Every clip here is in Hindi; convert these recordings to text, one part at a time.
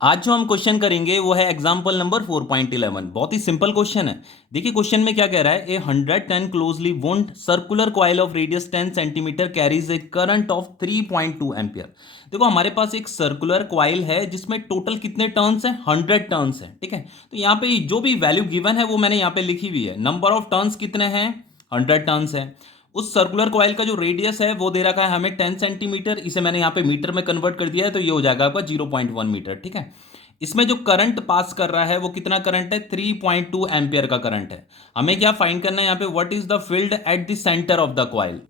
आज जो हम क्वेश्चन करेंगे वो है एग्जाम्पल नंबर 4.11। बहुत ही सिंपल क्वेश्चन है। देखिए क्वेश्चन में क्या कह रहा है, ए 110 closely wound circular coil of radius 10 centimetre carries A current of 3.2 ampere. देखो हमारे पास एक सर्कुलर कॉइल है जिसमें टोटल कितने टर्न्स हैं, 100 टर्न्स हैं। ठीक है, तो यहाँ पे जो भी वैल्यू गिवन है वो मैंने यहाँ पे लिखी हुई है। नंबर ऑफ टर्न्स कितने हैं, 100 टर्न्स है। उस सर्कुलर कॉइल का जो रेडियस है वो दे रखा है हमें 10 सेंटीमीटर। इसे मैंने यहाँ पे मीटर में कन्वर्ट कर दिया है, तो ये हो जाएगा आपका 0.1 मीटर। ठीक है, इसमें जो करंट पास कर रहा है वो कितना करंट है, 3.2 एम्पियर का करंट है। हमें क्या फाइंड करना है यहाँ पे, what is the field at the centre of the coil.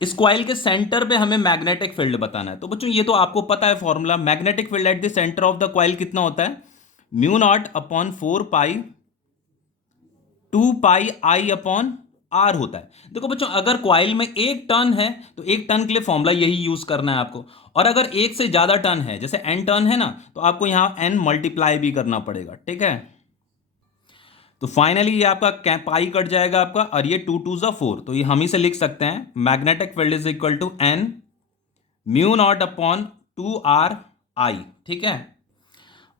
इस कॉइल के सेंटर पे हमें मैग्नेटिक फील्ड बताना है। तो बच्चों ये तो आपको पता है formula, magnetic field at the centre of the coil कितना होता है, mu naught upon 4 pi 2 pi upon R होता है। देखो बच्चों अगर कॉइल में एक टर्न है तो एक टर्न के लिए फॉर्मूला यही यूज करना है आपको, और अगर एक से ज्यादा टर्न है, जैसे एन टर्न है ना, तो आपको यहां एन मल्टीप्लाई भी करना पड़ेगा। ठीक है, तो फाइनली ये आपका पाई कट जाएगा आपका, और ये 2 2 ज़ा 4, तो ये हम इसे लिख सकते हैं magnetic field is equal to N mu naught upon 2 R I। ठीक है,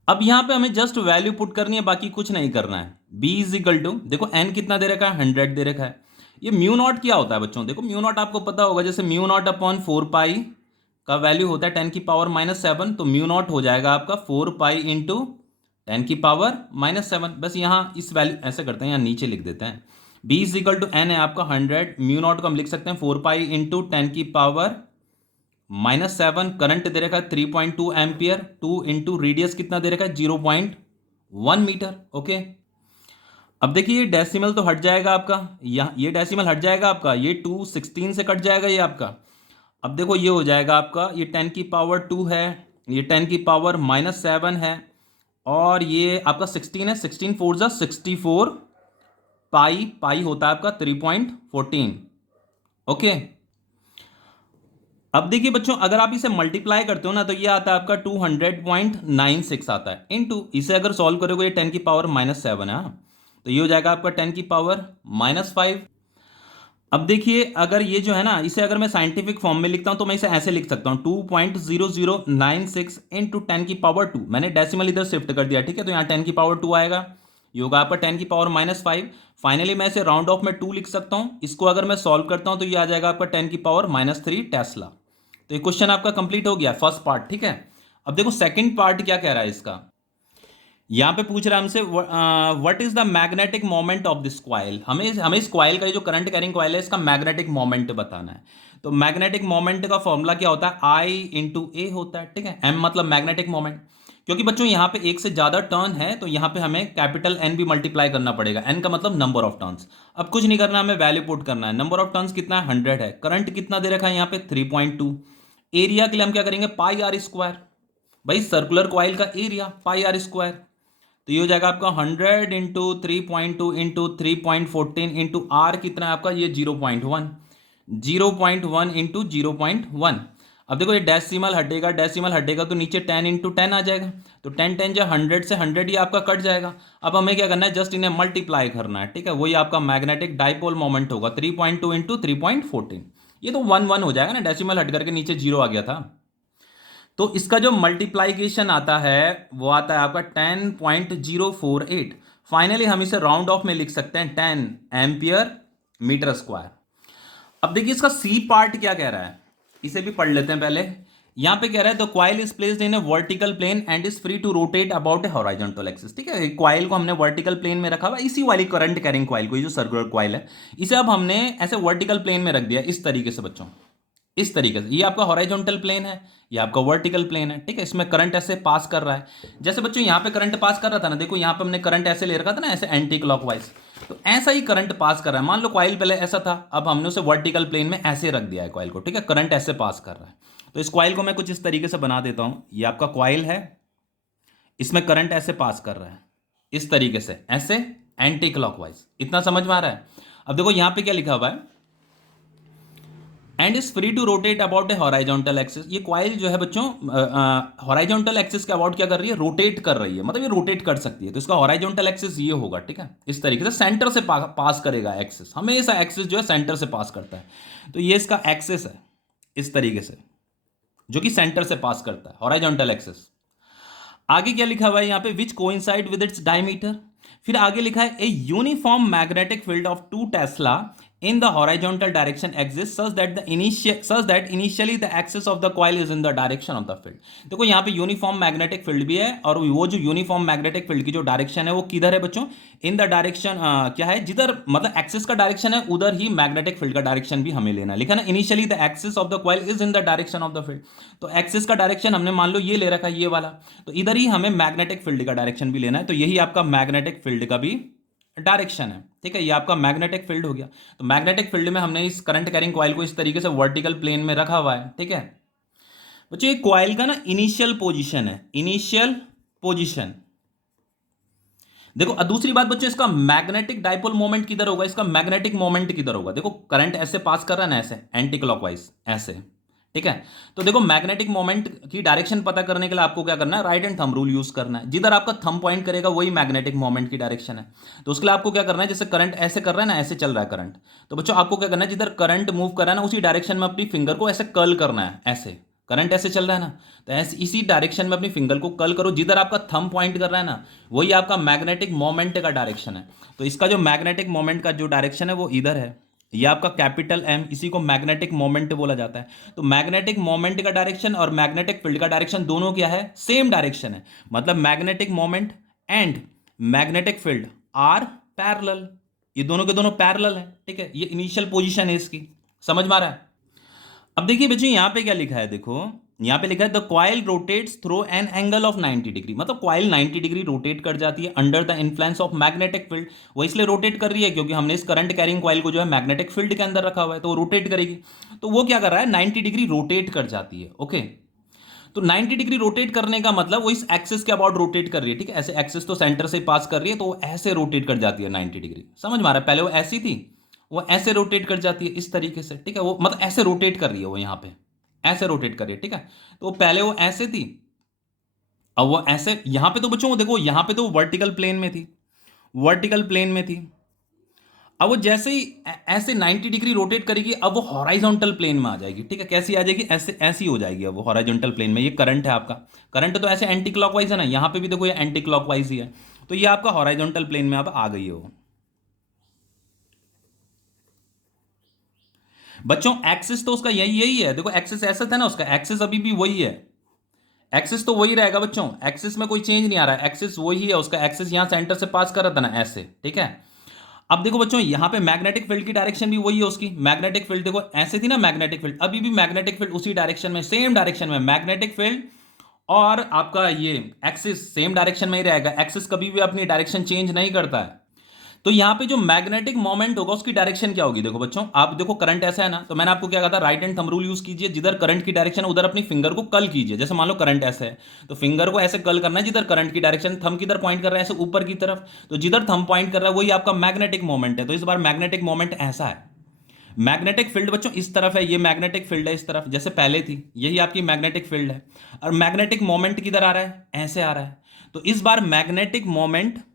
अब यहां पे हमें जस्ट वैल्यू पुट करनी है, बाकी कुछ नहीं करना है। B इज इक्वल टू, देखो n कितना दे रखा है, 100 दे रखा है। ये म्यू नॉट क्या होता है बच्चों, देखो म्यू नॉट आपको पता होगा, जैसे म्यू नॉट अपॉन 4 पाई का वैल्यू होता है 10⁻⁻⁷, तो म्यू नॉट हो जाएगा आपका 4 पाई इंटू 10⁻⁻⁷। बस यहाँ इस वैल्यू ऐसे करते हैं, यहाँ नीचे लिख देते हैं। B is equal to n है आपका 100, म्यू नॉट को हम लिख सकते हैं 4 पाई इंटू 10⁻⁻⁷। करंट दे रखा है 3.2 एम्पियर, 2 इंटू रेडियस कितना दे रखा है, 0.1 मीटर। ओके, अब देखिए ये डेसिमल तो हट जाएगा आपका, यहाँ ये डेसिमल हट जाएगा आपका, ये 2 16 से कट जाएगा ये आपका। अब देखो ये हो जाएगा आपका, ये 10⁻2 है, ये 10⁻⁻7 है, और ये आपका 16 है, 16 4 ज़ा 64 पाई, पाई होता है आपका 3.14। ओके, अब देखिए बच्चों अगर आप इसे मल्टीप्लाई करते हो ना, तो ये आता है आपका 200.96 आता है, इनटू इसे अगर सॉल्व करोगे, ये 10⁻⁻7 है, हाँ, तो ये हो जाएगा आपका 10⁻⁻5। अब देखिए अगर ये जो है ना, इसे अगर मैं साइंटिफिक फॉर्म में लिखता हूं तो मैं इसे ऐसे लिख सकता हूं, 2.0096 इंटू 10⁻2। मैंने डेसिमल इधर शिफ्ट कर दिया। ठीक है, तो यहाँ 10⁻2 आएगा, ये होगा आपका 10⁻⁻5। फाइनली मैं इसे राउंड ऑफ में 2 लिख सकता हूं। इसको अगर मैं सॉल्व करता हूं तो ये आ जाएगा आपका 10⁻3 टेस्ला। तो ये क्वेश्चन आपका कंप्लीट हो गया, फर्स्ट पार्ट। ठीक है, अब देखो सेकंड पार्ट क्या कह रहा है इसका। यहां पे पूछ रहा है हमसे what is the magnetic moment of this coil. हमें हमें इस कॉइल का जो करंट कैरिंग कॉइल है इसका मैग्नेटिक मोमेंट बताना है। तो मैग्नेटिक मोमेंट का फॉर्मूला क्या होता है, आई इंटू ए होता है। ठीक है, एम मतलब मैग्नेटिक मोमेंट। क्योंकि बच्चों यहाँ पे एक से ज्यादा टर्न है तो यहाँ पे हमें कैपिटल एन भी मल्टीप्लाई करना पड़ेगा। एन का मतलब नंबर ऑफ टर्न्स। अब कुछ नहीं करना, हमें वैल्यू पुट करना है। नंबर ऑफ टर्न्स कितना है, 100 है। करंट कितना दे रखा है यहाँ पे, 3.2। एरिया के लिए हम क्या करेंगे, पाई आर स्क्वायर। भाई सर्कुलर कॉइल का एरिया पाई आर स्क्वायर, तो ये हो जाएगा आपका 100 इंटू 3.2 इंटू 3.14 इंटू आर कितना है आपका, ये 0.1, 0.1 इंटू 0.1। अब देखो ये डेसिमल हटेगा, डेसिमल हटेगा तो नीचे 10 इंटू 10 आ जाएगा, तो 10 10 जो 100 से 100 ये आपका कट जाएगा। अब हमें क्या करना है, जस्ट इन्हें मल्टीप्लाई करना है। ठीक है, वही आपका मैग्नेटिक डाइपोल मोमेंट होगा, 3.2 इंटू 3.14। ये तो 1 1 हो जाएगा ना, डेसिमल हट करके नीचे 0 आ गया था। तो इसका जो मल्टीप्लाइकेशन आता है वो आता है आपका 10.048। फाइनली हम इसे राउंड ऑफ में लिख सकते हैं 10 एम्पियर मीटर स्क्वायर। अब देखिए इसका सी पार्ट क्या कह रहा है, इसे भी पढ़ लेते हैं पहले। यहां पे कह रहा है the coil is placed in a vertical plane and is free to rotate about a horizontal axis. ठीक है, कॉइल को हमने वर्टिकल प्लेन में रखा हुआ, इसी वाली करंट कैरिंग कॉइल को, ये जो सर्कुलर कॉइल है इसे अब हमने ऐसे वर्टिकल प्लेन में रख दिया इस तरीके से बच्चों, इस तरीके से। ये आपका हॉरिजॉन्टल प्लेन है, ये आपका वर्टिकल प्लेन है। ठीक है, इसमें करंट ऐसे पास कर रहा है। जैसे बच्चों यहाँ पे करंट पास कर रहा था ना, देखो यहाँ पे हमने करंट ऐसे ले रखा था ना, ऐसे एंटी क्लॉकवाइज, तो ऐसा ही करंट पास कर रहा है। मान लो कॉइल पहले ऐसा था, अब हमने उसे वर्टिकल प्लेन में ऐसे रख दिया है कॉइल को। ठीक है, करंट ऐसे पास कर रहा है। तो इस कॉइल को मैं कुछ इस तरीके से बना देता हूं। ये आपका कॉइल है, इसमें करंट ऐसे पास कर रहा है इस तरीके से, ऐसे एंटी क्लॉकवाइज। इतना समझ में आ रहा है। अब देखो यहाँ पे क्या लिखा हुआ है, and is free to rotate about a horizontal axis. ये कॉइल जो है बच्चों हॉराइजॉन्टल एक्सिस के अबाउट क्या कर रही है, रोटेट कर रही है, मतलब ये रोटेट कर सकती है। तो इसका हॉराइजॉन्टल एक्सिस ये होगा। ठीक है, इस तरीके से सेंटर से पास करेगा एक्सिस, हमेशा एक्सिस जो है सेंटर से पास करता है। तो ये इसका एक्सिस है इस तरीके से, जो कि सेंटर से पास करता है, हॉराइजॉन्टल एक्सिस। आगे क्या लिखा हुआ है यहाँ पे, विच कोइंसाइड विद इट्स डायमीटर। फिर आगे लिखा है a uniform magnetic field of 2 Tesla in the horizontal direction exists such that initially the axis of the coil is in the direction of the field। देखो यहाँ पे यूनिफॉर्म मैग्नेटिक फील्ड भी है, और वो जो यूनिफॉर्म मैग्नेटिक फील्ड की जो डायरेक्शन है वो किधर है बच्चों, इन द डायरेक्शन क्या है, जिधर मतलब एक्सिस का डायरेक्शन है उधर ही मैग्नेटिक फील्ड का डायरेक्शन भी हमें लेना है। लिखा ना, initially the axis of the coil is in the direction of the field. तो एक्सिस का डायरेक्शन हमने मान लो ये ले रखा है, ये वाला, तो इधर ही हमें मैग्नेटिक फील्ड का डायरेक्शन भी लेना है। तो यही आपका मैग्नेटिक फील्ड का भी डायरेक्शन है। ठीक है, ये आपका मैग्नेटिक फील्ड हो गया। तो मैग्नेटिक फील्ड में हमने इस करंट कैरिंग कॉइल को इस तरीके से वर्टिकल प्लेन में रखा हुआ है। ठीक है बच्चों, ये कॉइल का ना इनिशियल पोजीशन है, इनिशियल पोजीशन। देखो दूसरी बात बच्चों, इसका मैग्नेटिक डाइपोल मोमेंट किधर होगा, इसका मैग्नेटिक मोमेंट किधर होगा। देखो करंट ऐसे पास कर रहा है ना, ऐसे एंटी क्लॉकवाइज ऐसे। ठीक है, तो देखो मैग्नेटिक मोमेंट की डायरेक्शन पता करने के लिए आपको क्या करना है, right and thumb rule use करना है। जिधर आपका थंब पॉइंट करेगा वही मैग्नेटिक मोमेंट की डायरेक्शन है। तो उसके लिए आपको क्या करना है, जैसे करंट ऐसे कर रहा है ना, ऐसे चल रहा है करंट, तो बच्चों आपको क्या करना है, जिधर करंट मूव कर रहा है ना उसी डायरेक्शन में अपनी फिंगर को ऐसे कर्ल करना है। ऐसे करंट ऐसे चल रहा है ना, तो ऐसे इसी डायरेक्शन में अपनी फिंगर को कर्ल करो। जिधर आपका थंब पॉइंट कर रहा है ना वही आपका मैग्नेटिक मोमेंट का डायरेक्शन है। तो इसका जो मैग्नेटिक मोमेंट का जो डायरेक्शन है वो इधर है, ये आपका कैपिटल एम, इसी को मैग्नेटिक मोमेंट बोला जाता है। तो मैग्नेटिक मोमेंट का डायरेक्शन और मैग्नेटिक फील्ड का डायरेक्शन दोनों क्या है, सेम डायरेक्शन है। मतलब magnetic moment and magnetic field are parallel, ये दोनों के दोनों पैरेलल है। ठीक है, ये इनिशियल पोजीशन है इसकी, समझ में आ रहा है। अब देखिए बच्चों यहाँ पे क्या लिखा है, देखो यहाँ पे लिखा है the coil rotates through an angle of 90 degree. मतलब कॉइल 90 डिग्री रोटेट कर जाती है under the influence of magnetic field. वो इसलिए रोटेट कर रही है क्योंकि हमने इस करंट कैरिंग कॉइल को जो है मैग्नेटिक फील्ड के अंदर रखा हुआ है, तो वो रोटेट करेगी। तो वो क्या कर रहा है, 90 डिग्री रोटेट कर जाती है। ओके, तो 90 डिग्री रोटेट करने का मतलब वो इस एक्सिस के अबाउट रोटेट कर रही है। ठीक है, ऐसे एक्सिस तो सेंटर से पास कर रही है, तो वो ऐसे रोटेट कर जाती है 90 डिग्री। समझ में आ रहा है, पहले वो ऐसी थी, वो ऐसे रोटेट कर जाती है इस तरीके से। ठीक है, वो मतलब ऐसे रोटेट कर रही है, वो यहाँ पे ऐसे रोटेट कर रही है। ठीक है, तो पहले वो ऐसे थी, अब वो ऐसे। यहां पे तो बच्चों वो देखो, यहां पे तो वर्टिकल प्लेन में थी, वर्टिकल प्लेन में थी। अब वो जैसे ही ऐसे 90 डिग्री रोटेट करेगी, अब वो हॉराइजॉन्टल प्लेन में आ जाएगी। ठीक है, कैसी आ जाएगी, ऐसे ऐसी हो जाएगी। अब वो हॉराइजॉन्टल प्लेन में, ये करंट है आपका, करंट तो ऐसे एंटी क्लॉकवाइज है ना, यहां पे भी देखो ये एंटी क्लॉकवाइज ही है। तो ये आपका हॉराइजॉन्टल प्लेन में अब आ गई है वो। बच्चों एक्सिस तो उसका यही यही है, देखो एक्सिस ऐसा था ना उसका, एक्सिस अभी भी वही है, एक्सिस तो वही रहेगा बच्चों, एक्सिस में कोई चेंज नहीं आ रहा है, एक्सिस वही है उसका। एक्सिस यहां सेंटर से पास कर रहा था ना ऐसे। ठीक है, अब देखो बच्चों यहां पे मैग्नेटिक फील्ड की डायरेक्शन भी वही है उसकी। मैग्नेटिक फील्ड देखो ऐसे थी ना मैग्नेटिक फील्ड, अभी भी मैग्नेटिक फील्ड उसी डायरेक्शन में, सेम डायरेक्शन में मैग्नेटिक फील्ड, और आपका ये एक्सिस सेम डायरेक्शन में ही रहेगा। एक्सिस कभी भी अपनी डायरेक्शन चेंज नहीं करता है। तो यहां पे जो मैग्नेटिक मोमेंट होगा उसकी डायरेक्शन क्या होगी, देखो बच्चों आप देखो करंट ऐसा है ना, तो मैंने आपको क्या कहा था, right hand thumb rule use कीजिए। जिधर करंट की डायरेक्शन उधर अपनी फिंगर को कल कीजिए। जैसे मान लो करंट ऐसा है, तो फिंगर को ऐसे कल करना है जिधर करंट की डायरेक्शन, थंब किधर पॉइंट कर रहा है, ऐसे ऊपर की तरफ। तो जिधर थंब पॉइंट कर रहा है वही आपका मैग्नेटिक मोमेंट है। तो इस बार मैग्नेटिक मोमेंट ऐसा है, मैग्नेटिक फील्ड बच्चों इस तरफ है, ये मैग्नेटिक फील्ड है इस तरफ, जैसे पहले थी, यही आपकी मैग्नेटिक फील्ड है। और मैग्नेटिक मोमेंट किधर आ रहा है, ऐसे आ रहा है। तो इस बार magnetic moment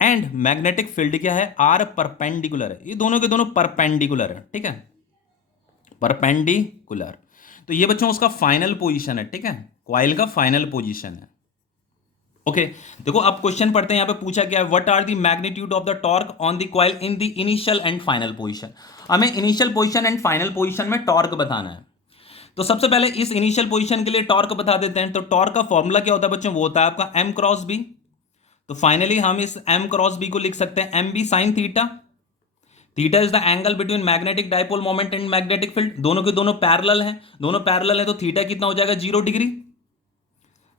and magnetic field क्या है, आर परपेंडिकुलर है, ये दोनों के दोनों परपेंडिकुलर है। ठीक है, परपेंडिकुलर। तो ये बच्चों उसका फाइनल पोजीशन है। ठीक है, कॉइल का फाइनल पोजीशन है। ओके, देखो अब क्वेश्चन पढ़ते हैं। यहां पे पूछा गया है what are the magnitude of the torque on the coil in the initial and final position. हमें initial position and final position में टॉर्क बताना है। तो सबसे पहले इस इनिशियल पोजीशन के लिए टॉर्क बता देते हैं। तो टॉर्क का फॉर्मूला क्या होता है बच्चों, वो होता है आपका m क्रॉस बी। तो फाइनली हम इस m क्रॉस बी को लिख सकते हैं M B sine theta. Theta is the angle between magnetic dipole moment and magnetic field. दोनों के दोनों पैरेलल हैं, दोनों पैरेलल हैं, तो थीटा कितना हो जाएगा, 0 डिग्री।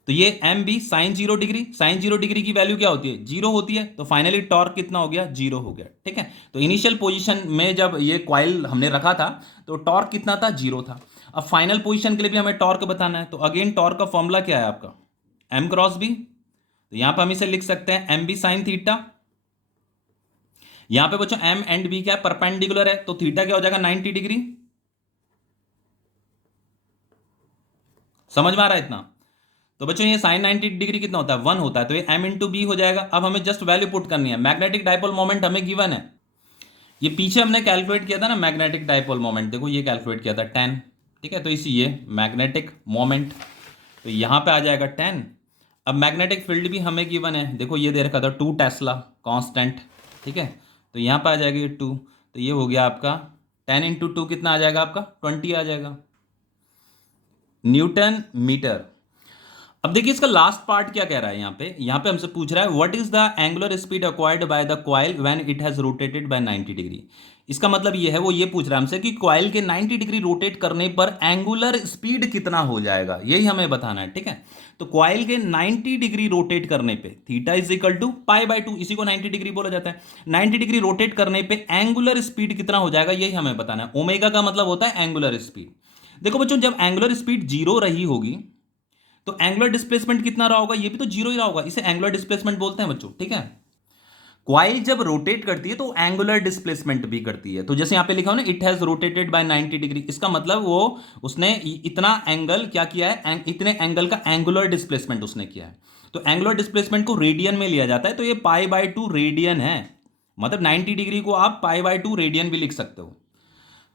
तो ये M B sine 0 degree, sine 0 degree की वैल्यू क्या होती है, 0 होती है। तो फाइनली टॉर्क कितना हो गया, 0 हो गया। ठीक है, तो इनिशियल पोजीशन में जब ये कॉइल हमने रखा था तो टॉर्क कितना था, 0 था। अब फाइनल पोजीशन के लिए भी हमें टॉर्क बताना है। तो अगेन टॉर्क का फॉर्मूला क्या है आपका, m क्रॉस बी। तो यहां पर हम इसे लिख सकते हैं एम बी साइन थीटा। यहां पे बच्चों m एंड b क्या है, परपेंडिकुलर है, तो थीटा क्या हो जाएगा, 90 डिग्री। समझ में आ रहा है इतना। तो बच्चों ये साइन 90 डिग्री कितना होता है, 1 होता है। तो ये m इंटू बी हो जाएगा। अब हमें जस्ट वैल्यू पुट करनी है। मैग्नेटिक डाइपोल मोमेंट हमें गिवन है, ये पीछे हमने कैलकुलेट किया था ना मैग्नेटिक डाइपोल मोमेंट, देखो ये कैलकुलेट किया था 10। ठीक है, तो इसी ये मैग्नेटिक मोमेंट, तो यहां पे आ जाएगा 10। अब मैग्नेटिक फील्ड भी हमें गिवन है, देखो ये दे रखा था 2 टेस्ला कांस्टेंट, ठीक है, तो यहाँ पर आ जाएगा ये 2, तो ये हो गया आपका 10 इंटू 2 कितना आ जाएगा आपका 20 आ जाएगा न्यूटन मीटर। अब देखिए इसका लास्ट पार्ट क्या कह रहा है, यहाँ पे हमसे पूछ रहा है what is the angular speed acquired by the coil when it has rotated bye 90 degree. इसका मतलब ये है, वो ये पूछ रहा है हमसे कि कॉइल के 90 डिग्री रोटेट करने पर एंगुलर स्पीड कितना हो जाएगा, यही हमें बताना है, ठीक है। तो कॉइल के 90 डिग्री रोटेट करने पे theta is equal to pi by 2, इसी को 90 डिग्री बोला जाता है। 90 डिग्री रोटेट करने पे एंगुलर स्पीड कितना हो जाएगा, यही हमें बताना है। ओमेगा का मतलब होता है एंगुलर स्पीड। देखो बच्चों, जब एंगुलर स्पीड जीरो रही होगी तो एंगुलर डिस्प्लेसमेंट कितना रहा होगा, ये भी तो जीरो ही रहा होगा, इसे एंगुलर डिस्प्लेसमेंट बोलते हैं बच्चों, ठीक है। क्वाइल जब रोटेट करती है तो एंगुलर डिस्प्लेसमेंट भी करती है। तो जैसे यहां पे लिखा हो ना, it has rotated bye 90 degree, इसका मतलब वो उसने इतना एंगल क्या किया है, इतने एंगल का एंगुलर डिस्प्लेसमेंट उसने किया है। तो एंगुलर डिस्प्लेसमेंट को रेडियन में लिया जाता है, तो ये पाई बाय 2 रेडियन है, मतलब 90 डिग्री को आप पाई बाय 2 रेडियन भी लिख सकते हो।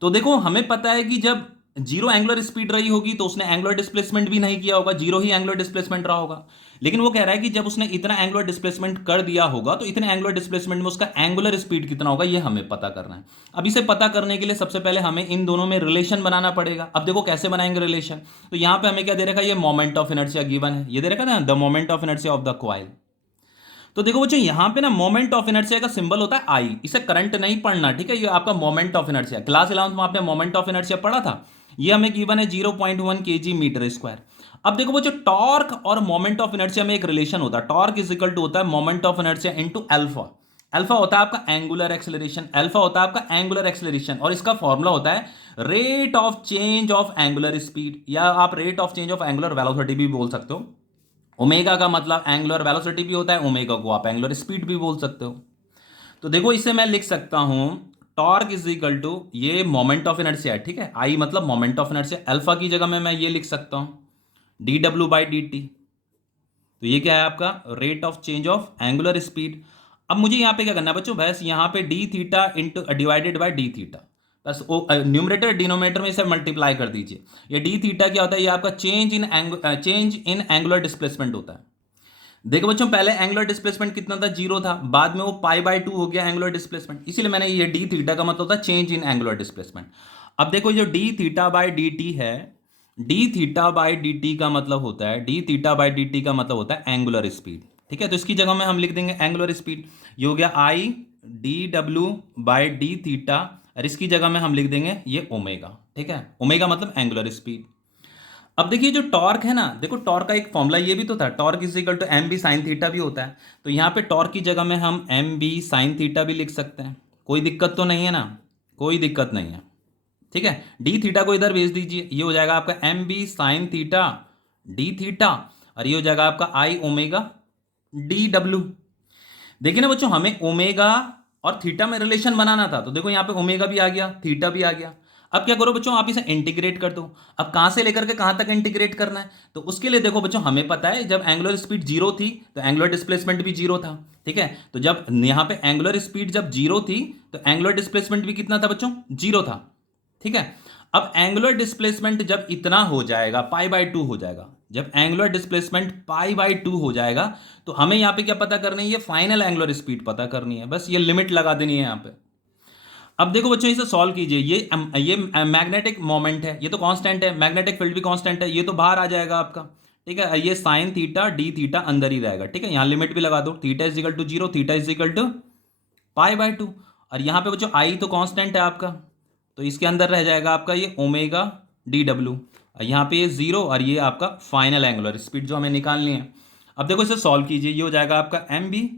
तो देखो हमें पता है कि जब जीरो एंगुलर स्पीड रही होगी तो उसने एंगुलर डिस्प्लेसमेंट भी नहीं किया होगा, जीरो ही एंगुलर डिस्प्लेसमेंट रहा होगा। लेकिन वो कह रहा है कि जब उसने इतना एंगुलर डिस्प्लेसमेंट कर दिया होगा तो इतने एंगुलर डिस्प्लेसमेंट में उसका एंगुलर स्पीड कितना होगा, ये हमें पता करना है। अब इसे पता करने के लिए सबसे पहले हमें इन दोनों में रिलेशन बनाना पड़ेगा। अब देखो कैसे बनाएंगे रिलेशन, तो यहां पे हमें क्या दे रखा है, ये मोमेंट ऑफ इनर्शिया गिवन है, ये दे रखा है ना, the moment of inertia of the coil. तो देखो बच्चों यहां पे ना मोमेंट ऑफ इनर्शिया का सिंबल होता है आई, इसे करंट नहीं पढ़ना, ठीक है। ये आपका moment of inertia, class 11th में आपने मोमेंट ऑफ इनर्शिया पढ़ा था, ये हमें गिवन है 0.1 kg मीटर स्क्वायर। अब देखो बच्चों, टॉर्क और मोमेंट ऑफ इनर्शिया में एक रिलेशन होता है, टॉर्क इज इक्वल टू होता है moment of inertia into alpha. Alpha होता है आपका एंगुलर एक्सेलरेशन, अल्फा होता है आपका एंगुलर एक्सेलरेशन, और इसका फॉर्मूला होता है rate of change of angular speed, या आप rate of change of angular velocity भी बोल सकते हो। ओमेगा का मतलब एंगुलर वेलोसिटी भी होता है, ओमेगा को आप एंगुलर स्पीड भी बोल सकते हो। तो देखो इसे मैं लिख सकता हूं टॉर्क इज इक्वल टू, ये मोमेंट ऑफ इनर्शिया है, ठीक है, आई मतलब मोमेंट ऑफ इनर्शिया, अल्फा की जगह में मैं ये लिख सकता हूं D W by D T. तो ये क्या है आपका rate of change of angular speed. अब मुझे यहां पे क्या करना है बच्चों, बस यहां पे D theta into divided by D theta, बस न्यूमरेटर डिनोमिनेटर में इसे मल्टीप्लाई कर दीजिए। ये डी थीटा क्या होता है, ये आपका चेंज इन एंगुलर डिस्प्लेसमेंट होता है। देखो बच्चों, पहले एंगुलर डिस्प्लेसमेंट कितना था, जीरो था, बाद में वो पाई बाय 2 हो गया एंगुलर डिस्प्लेसमेंट, इसीलिए मैंने ये डी थीटा का मतलब होता है चेंज इन एंगुलर डिस्प्लेसमेंट। अब देखो जो D theta by D T है, D theta by D T का मतलब होता है, D theta by D T का मतलब होता है एंगुलर स्पीड, ठीक है। तो इसकी जगह में हम लिख देंगे एंगुलर स्पीड, ये हो गया I D W by D theta, और इसकी जगह में हम लिख देंगे ये ओमेगा, ठीक है, ओमेगा मतलब एंगुलर स्पीड। अब देखिए जो टॉर्क है ना, देखो टॉर्क का एक फॉर्मूला ये भी तो था, torque is equal to M B sine theta भी होता है। तो यहाँ पे टॉर्क की जगह में हम एम बी साइन थीटा भी लिख सकते हैं, कोई दिक्कत तो नहीं है ना, कोई दिक्कत नहीं है, ठीक है। डी थीटा को इधर भेज दीजिए, ये हो जाएगा आपका M B sine theta D theta, और ये हो जाएगा आपका आई ओमेगा डी डब्ल्यू। देखिए ना बच्चों, हमें ओमेगा और थीटा में रिलेशन बनाना था, तो देखो यहाँ पे ओमेगा भी आ गया, थीटा भी आ गया। अब क्या करो बच्चों, आप इसे इंटीग्रेट कर दो। अब कहां से लेकर के कहां तक इंटीग्रेट करना है, तो उसके लिए देखो बच्चों, हमें पता है जब एंगुलर स्पीड जीरो थी तो एंगुलर डिस्प्लेसमेंट भी जीरो था, ठीक है। तो जब यहां पे एंगुलर स्पीड जब जीरो थी तो एंगुलर डिस्प्लेसमेंट भी कितना था बच्चों, जीरो था, ठीक है। अब एंगुलर डिस्प्लेसमेंट जब इतना हो जाएगा, पाई बाय 2 हो जाएगा, जब एंगुलर डिस्प्लेसमेंट पाई बाय 2 हो जाएगा तो हमें यहां पे क्या पता करनी है, ये फाइनल एंगुलर स्पीड पता करनी है, बस ये लिमिट लगा देनी है यहां पे। अब देखो बच्चों इसे सॉल्व कीजिए, ये मैग्नेटिक मोमेंट है, ये तो कांस्टेंट है, मैग्नेटिक फील्ड भी कांस्टेंट है, ये तो बाहर आ जाएगा आपका, ठीक है। ये साइन थीटा डी थीटा अंदर ही रहेगा, ठीक है, यहाँ लिमिट भी लगा दो, theta is equal to zero, theta is equal to pi by 2, और यहाँ पे बच्चों आई तो कांस्टेंट है आपका, तो इसके अंदर रह जाएगा आपका ये ओमेगा डी डब्ल्यू, यहाँ पे ये जीरो, और ये आपका फाइनल एंगुलर स्पीड जो हमें निकालनी है। अब देखो इसे सॉल्व कीजिए, ये हो जाएगा आपका एम बी,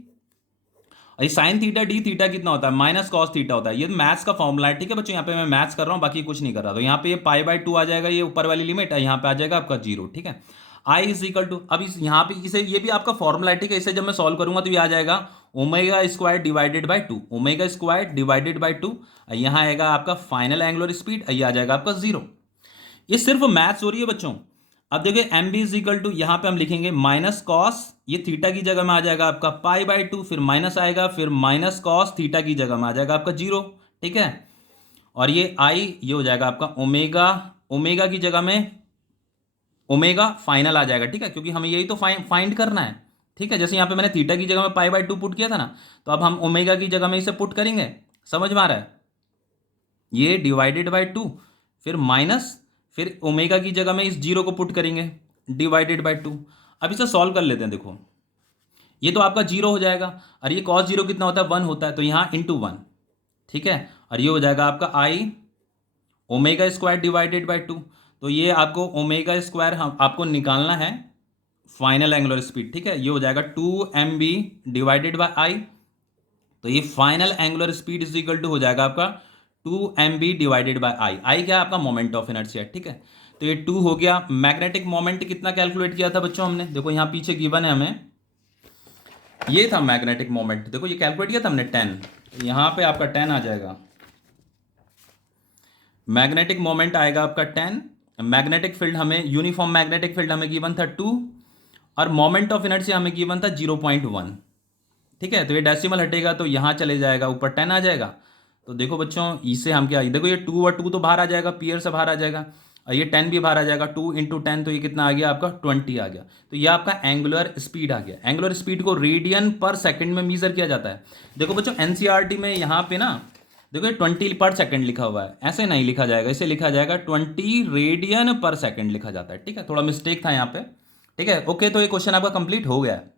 ये साइन थीटा डी थीटा कितना होता है, माइनस कॉस थीटा होता है, ये मैथ्स का फॉर्मूला है, ठीक है बच्चों। यहाँ पे मैं मैथ्स कर रहा हूँ, बाकी कुछ नहीं कर रहा, तो यहाँ पे ये पाई बाय 2 आ जाएगा, ये ऊपर वाली लिमिट है, यहाँ पे आ जाएगा आपका जीरो, ठीक है। आई इज इक्वल टू, अब इस यहाँ पे इसे, ये भी आपका फॉर्मूला है, ठीक है, इसे जब मैं सॉल्व करूंगा तो ये आ जाएगा omega square divided by 2, omega square divided by 2, यहाँ आएगा आपका फाइनल एंगुलर स्पीड, ये आ जाएगा आपका जीरो। ये सिर्फ मैथ्स हो रही है बच्चों। अब देखिए M B is equal to, यहाँ पे हम लिखेंगे माइनस कॉस, ये थीटा की जगह में आ जाएगा आपका पाई बाय 2, फिर माइनस आएगा, फिर माइनस कॉस थीटा की जगह में आ जाएगा आपका जीरो, ठीक है। और ये आई, ये हो जाएगा आपका ओमेगा, ओमेगा की जगह में ओमेगा फाइनल आ जाएगा, ठीक है, क्योंकि हमें यही तो फाइंड करना है, ठीक है। जैसे यहाँ पे मैंने थीटा की जगह में पाई बाय 2 पुट किया था ना, तो अब हम ओमेगा की जगह में इसे पुट करेंगे, समझ में आ रहा है, ये डिवाइडेड बाय 2, फिर माइनस, फिर ओमेगा की जगह में इस जीरो को पुट करेंगे डिवाइडेड बाय 2। अब इसे सॉल्व कर लेते हैं। देखो ये तो आपका जीरो हो जाएगा, और ये कॉस जीरो कितना होता है, 1 होता है, तो यहाँ इंटू 1, ठीक है, और ये हो जाएगा आपका आई ओमेगा स्क्वायर डिवाइडेड बाय 2। तो ये आपको ओमेगा स्क्वायर हम आपको निकालना है फाइनल एंगुलर स्पीड, ठीक है, ये हो जाएगा 2mb डिवाइडेड बाय आई। तो ये final angular speed is equal to हो जाएगा आपका 2mb डिवाइडेड बाय आई। आई क्या है आपका मोमेंट ऑफ इनर्शिया, ठीक है। तो ये 2 हो गया। मैग्नेटिक मोमेंट कितना कैलकुलेट किया था बच्चों हमने, देखो यहाँ पीछे गिवन है हमें, ये था मैग्नेटिक मोमेंट, देखो ये कैलकुलेट किया था हमने 10, तो यहाँ पे आपका 10 आ जाएगा, मैग्नेटिक मोमेंट आएगा आपका 10। मैग्नेटिक फील्ड हमें, यूनिफॉर्म मैग्नेटिक फील्ड हमें गिवन था 2, और मोमेंट ऑफ इनर्शिया हमें गिवन था 0.1, ठीक है। तो ये डेसिमल हटेगा तो यहाँ चले जाएगा, ऊपर 10 आ जाएगा। तो देखो बच्चों इससे हम क्या, देखो ये 2 और 2 तो बाहर आ जाएगा, पीयर से बाहर आ जाएगा, और ये 10 भी बाहर आ जाएगा, 2 इंटू 10, तो ये कितना आ गया आपका 20 आ गया। तो ये आपका एंगुलर स्पीड आ गया। एंगुलर स्पीड को रेडियन पर सेकंड में मीजर किया जाता है। देखो बच्चों एनसीईआरटी में यहाँ पे ना देखो ये 20 पर सेकंड लिखा हुआ है, ऐसे नहीं लिखा जाएगा, इसे लिखा जाएगा 20 रेडियन पर सेकंड लिखा जाता है, ठीक है, थोड़ा मिस्टेक था यहाँ पे, ठीक है। ओके, तो ये क्वेश्चन आपका कंप्लीट हो गया है।